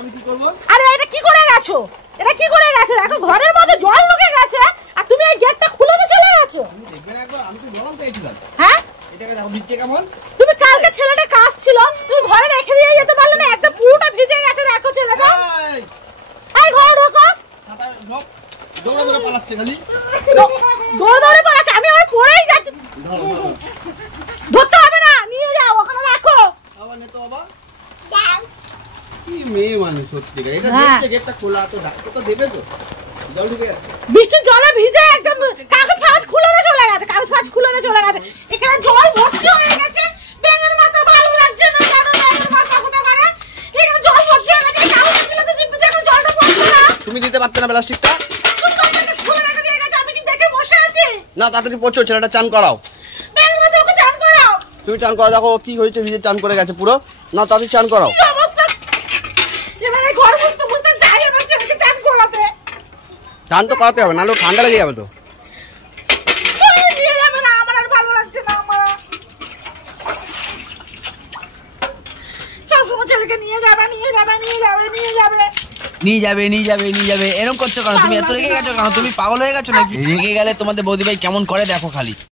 আমি কি করব? আরে এটা কি করে গেছো? এটা কি করে গেছে? দেখো ঘরের মধ্যে জল ঢুকে গেছে আর তুমি এই গেটটা খুলে তো চলে গেছো। আমি দেখবেন একবার, আমি তো বললাম তো এইছিলাম। হ্যাঁ? এটাকে দেখো ভিজে কেমন। তুমি কালকে ছেলেটা কাজ ছিল, তুমি ঘরে রেখে দিয়ে যেতে পারলে না? একদম পুরোটা ভিজে গেছে দেখো ছেলেটা। এই ঘরে ঢোকো। ছাতা ঢোক। দৌড়ে দৌড়ে পালাচ্ছে খালি। দৌড়ে দৌড়ে পালাচ্ছে, আমি আবার পড়েই যাচ্ছি। ধরতে হবে না, নিয়ে যাও ওখানে রাখো। আবার নে তো বাবা। কি মেয়ে মানুষ সত্যিকার। এটা দেখছে গেটটা খোলা, তো ডাক্তার তো দেবে তো। জল ঢুকে যাচ্ছে। বৃষ্টির জলে ভিজে একদম কাগজ ফাগজ খুলে চলে গেছে, কাগজ ফাগজ খুলে চলে গেছে। এখানে জল ভর্তি হয়ে গেছে। ব্যাঙের মাথা ভালো লাগছে না, জানো না এর মাথা কোথা করে। এখানে জল ভর্তি হয়ে গেছে, কাগজ দিলে তো জিপে দেখো জলটা পড়ছে না। তুমি দিতে পারতে না প্লাস্টিকটা? খুলে রেখে দিয়ে গেছে, আমি কি দেখে বসে আছি? না তাড়াতাড়ি পড়ছো, ছেলেটা চান করাও। ব্যাঙের মাথা ওকে চান করাও। তুমি চান করা, দেখো কি হয়েছে, ভিজে চান করে গেছে পুরো। না তাড়াতাড়ি চান করাও। কি অবস্থা! এবারে ঘর মুছতে মুছতে যাই আমার ছেলেকে চান করাতে। চান তো করাতে হবে, নাহলে ঠান্ডা লেগে যাবে তো। নিয়ে যাবে না, আমার আর ভালো লাগছে না। আমার সবসময় ছেলেকে নিয়ে যাবে নিয়ে যাবে নিয়ে যাবে নিয়ে যাবে নিয়ে যাবে নিয়ে যাবে নিয়ে যাবে, এরকম করছো কেন? তুমি এত রেগে গেছো কেন? তুমি পাগল হয়ে গেছো নাকি? রেগে গেলে তোমাদের বৌদি ভাই কেমন করে দেখো খালি।